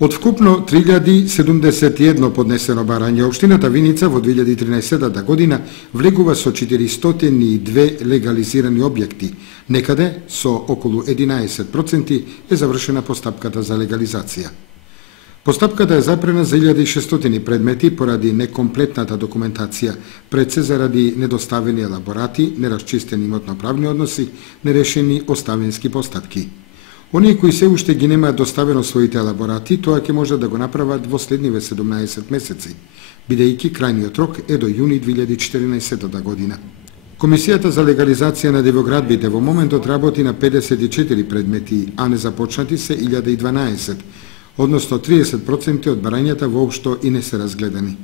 Од вкупно 3071 поднесено барање, општината Виница во 2013 година влегува со 402 легализирани објекти. Некаде со околу 11% е завршена постапката за легализација. Постапката е запрена за 1600 предмети поради некомплетната документација, пред се заради недоставени елаборати, неразчистени имотно-правни односи, нерешени оставински постапки. Оние кои се уште ги немаат доставено своите елаборати, тоа ќе може да го направат во следниве 17 месеци, бидејќи крајниот рок е до јуни 2014 година. Комисијата за легализација на девоградбите во моментот работи на 54 предмети, а незапочнати се 1012, односно 30% од барањата воопшто и не се разгледани.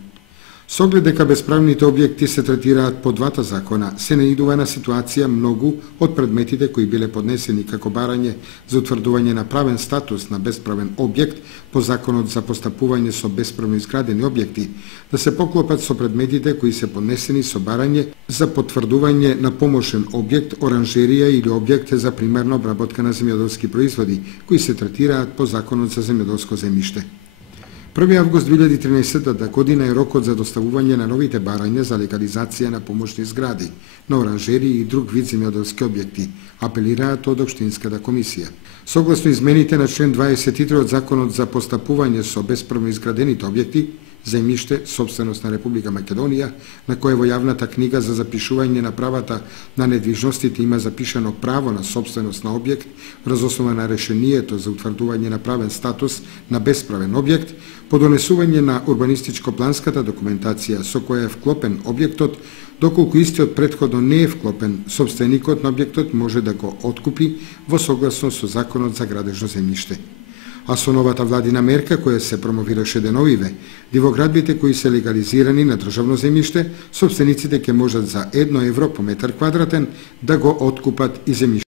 Со оглед дека бесправните објекти се третираат по двата закона, се наидува на ситуација многу од предметите кои биле поднесени како барање за утврдување на правен статус на бесправен објект по законот за постапување со бесправно изградени објекти, да се поклопат со предметите кои се поднесени со барање за потврдување на помошен објект, оранжерија или објект за примерна обработка на земјоделски производи, кои се третираат по законот за земјоделско земјиште. 1. август 2013 година е рокот за доставување на новите барања за легализација на помошни згради, на оранжерии и друг вид земјоделски објекти, апелираат од Општинската комисија. Согласно измените на член 23 од Законот за постапување со бесправно изградените објекти, земјиште, собственост на Република Македонија, на кое во јавната книга за запишување на правата на недвижностите има запишано право на собственост на објект, врз основа на решението за утврдување на правен статус на бесправен објект, по донесување на урбанистичко-планската документација со која е вклопен објектот, доколку истиот претходно не е вклопен, собственикот на објектот може да го откупи во согласно со Законот за градежно земјиште. А со новата владина мерка која се промовираше деновиве, дивоградбите кои се легализирани на државно земјиште, собствениците ќе можат за 1 евро по метар квадратен да го откупат и земјиште.